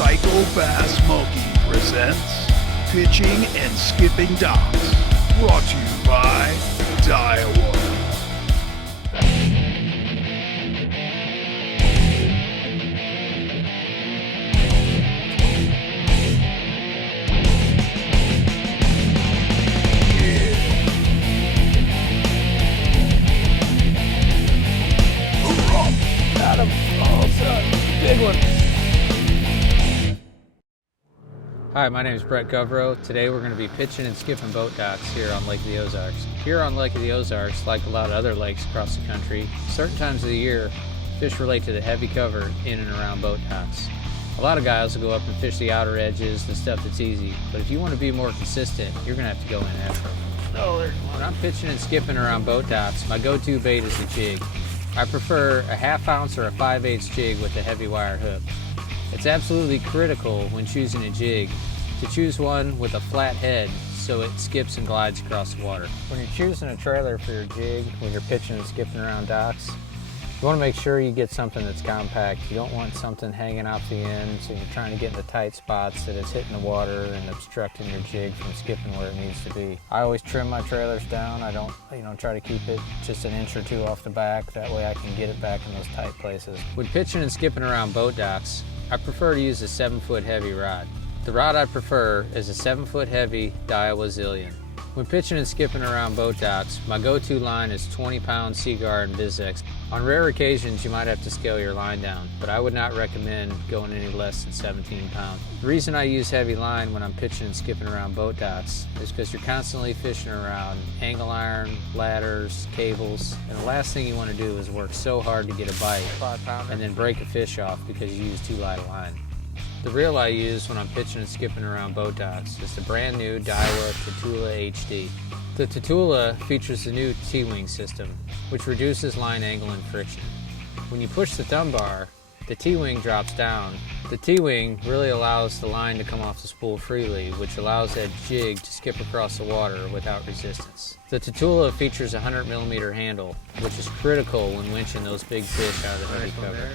Psycho Bass Monkey presents Pitching and Skipping Docks. Brought to you by Daiwa. Got him. Oh, son. Big one. Hi, my name is Brett Govro. Today we're going to be pitching and skipping boat docks here on Lake of the Ozarks. Here on Lake of the Ozarks, like a lot of other lakes across the country, certain times of the year, fish relate to the heavy cover in and around boat docks. A lot of guys will go up and fish the outer edges, the stuff that's easy, but if you want to be more consistent, you're going to have to go in effort. When I'm pitching and skipping around boat docks, my go-to bait is the jig. I prefer a 1/2 ounce or a 5/8 jig with a heavy wire hook. It's absolutely critical when choosing a jig to choose one with a flat head so it skips and glides across the water. When you're choosing a trailer for your jig, when you're pitching and skipping around docks, you want to make sure you get something that's compact. You don't want something hanging off the end, so you're trying to get in the tight spots that it's hitting the water and obstructing your jig from skipping where it needs to be. I always trim my trailers down. I don't, try to keep it just an inch or two off the back. That way I can get it back in those tight places. When pitching and skipping around boat docks, I prefer to use a 7-foot heavy rod. The rod I prefer is a 7-foot heavy Daiwa Zillion. When pitching and skipping around boat docks, my go-to line is 20-pound Seaguar and BizX. On rare occasions, you might have to scale your line down, but I would not recommend going any less than 17 pounds. The reason I use heavy line when I'm pitching and skipping around boat docks is because you're constantly fishing around angle iron, ladders, cables, and the last thing you want to do is work so hard to get a bite and then break a fish off because you use too light a line. The reel I use when I'm pitching and skipping around boat docks is the brand new Daiwa Tatula HD. The Tatula features the new T-wing system, which reduces line angle and friction. When you push the thumb bar, the T-wing drops down. The T-wing really allows the line to come off the spool freely, which allows that jig to skip across the water without resistance. The Tatula features a 100mm handle, which is critical when winching those big fish out of the heavy cover.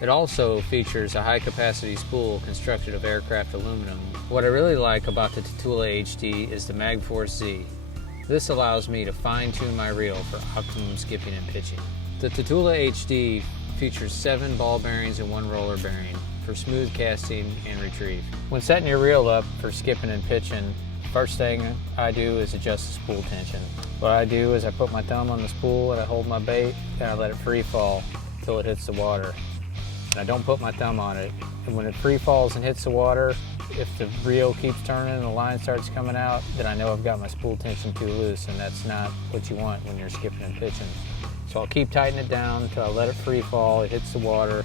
It also features a high-capacity spool constructed of aircraft aluminum. What I really like about the Tatula HD is the MagForce Z. This allows me to fine-tune my reel for optimum skipping and pitching. The Tatula HD features 7 ball bearings and 1 roller bearing for smooth casting and retrieve. When setting your reel up for skipping and pitching, first thing I do is adjust the spool tension. What I do is I put my thumb on the spool and I hold my bait and I let it free fall until it hits the water. And I don't put my thumb on it. And when it free falls and hits the water, if the reel keeps turning and the line starts coming out, then I know I've got my spool tension too loose, and that's not what you want when you're skipping and pitching. So I'll keep tightening it down until I let it free fall, it hits the water,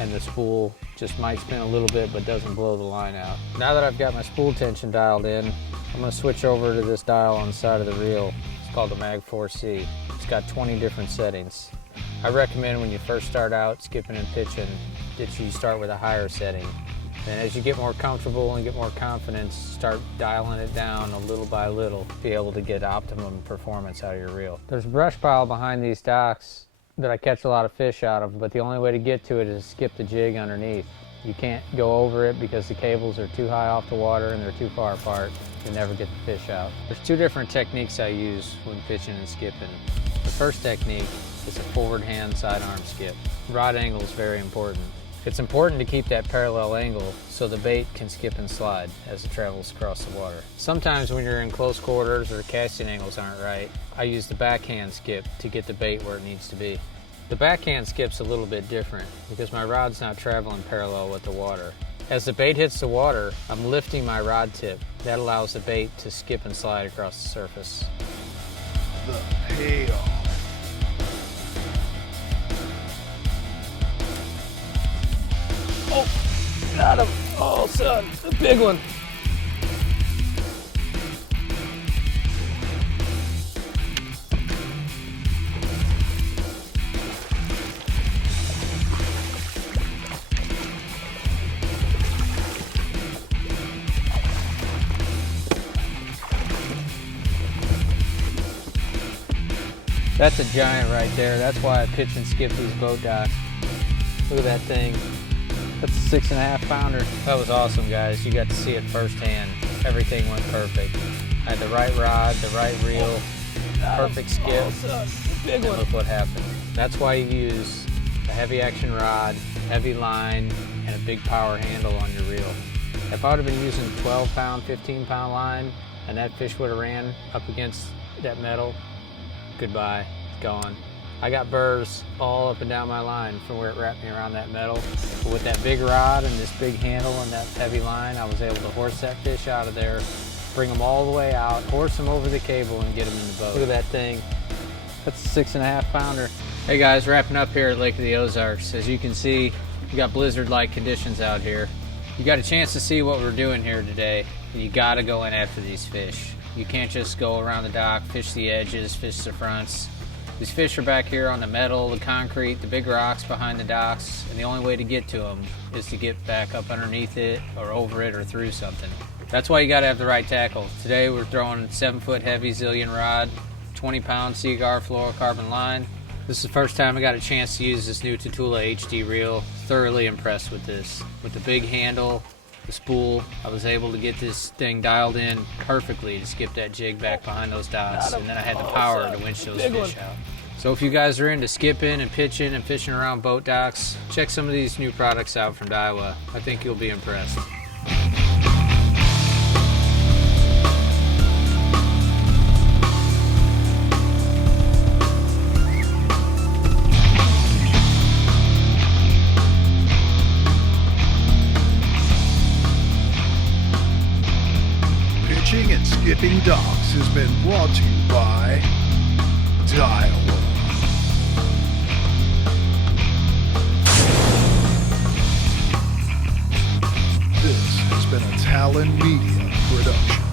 and the spool just might spin a little bit but doesn't blow the line out. Now that I've got my spool tension dialed in, I'm going to switch over to this dial on the side of the reel. It's called the MagForce Z. It's got 20 different settings. I recommend when you first start out skipping and pitching that you start with a higher setting. And as you get more comfortable and get more confidence, start dialing it down a little by little to be able to get optimum performance out of your reel. There's a brush pile behind these docks that I catch a lot of fish out of, but the only way to get to it is to skip the jig underneath. You can't go over it because the cables are too high off the water and they're too far apart. You never get the fish out. There's 2 different techniques I use when pitching and skipping. The first technique is a forward hand sidearm skip. Rod angle is very important. It's important to keep that parallel angle so the bait can skip and slide as it travels across the water. Sometimes when you're in close quarters or the casting angles aren't right, I use the backhand skip to get the bait where it needs to be. The backhand skip's a little bit different because my rod's not traveling parallel with the water. As the bait hits the water, I'm lifting my rod tip. That allows the bait to skip and slide across the surface. The payoff. Oh, got him. Oh, son, a big one. That's a giant right there. That's why I pitch and skip these boat docks. Look at that thing. That's a 6.5 pounder. That was awesome, guys. You got to see it firsthand. Everything went perfect. I had the right rod, the right reel, perfect skip, and look what happened. That's why you use a heavy action rod, heavy line, and a big power handle on your reel. If I would have been using 12 pound, 15 pound line, and that fish would have ran up against that metal, goodbye, gone. I got burrs all up and down my line from where it wrapped me around that metal. But with that big rod and this big handle and that heavy line, I was able to horse that fish out of there, bring them all the way out, horse them over the cable, and get them in the boat. Look at that thing. That's a 6.5 pounder. Hey guys, wrapping up here at Lake of the Ozarks. As you can see, we got blizzard-like conditions out here. You got a chance to see what we're doing here today. You gotta go in after these fish. You can't just go around the dock, fish the edges, fish the fronts. These fish are back here on the metal, the concrete, the big rocks behind the docks, and the only way to get to them is to get back up underneath it or over it or through something. That's why you gotta have the right tackle. Today we're throwing 7-foot heavy Zillion rod, 20-pound Seaguar fluorocarbon line. This is the first time I got a chance to use this new Tatula HD reel. Thoroughly impressed with this. With the big handle, the spool, I was able to get this thing dialed in perfectly to skip that jig back behind those docks, and then I had the power to winch those fish out. So if you guys are into skipping and pitching and fishing around boat docks, check some of these new products out from Daiwa. I think you'll be impressed. Pitching and Skipping Docks has been brought to you by Daiwa. This has been a Talon Media production.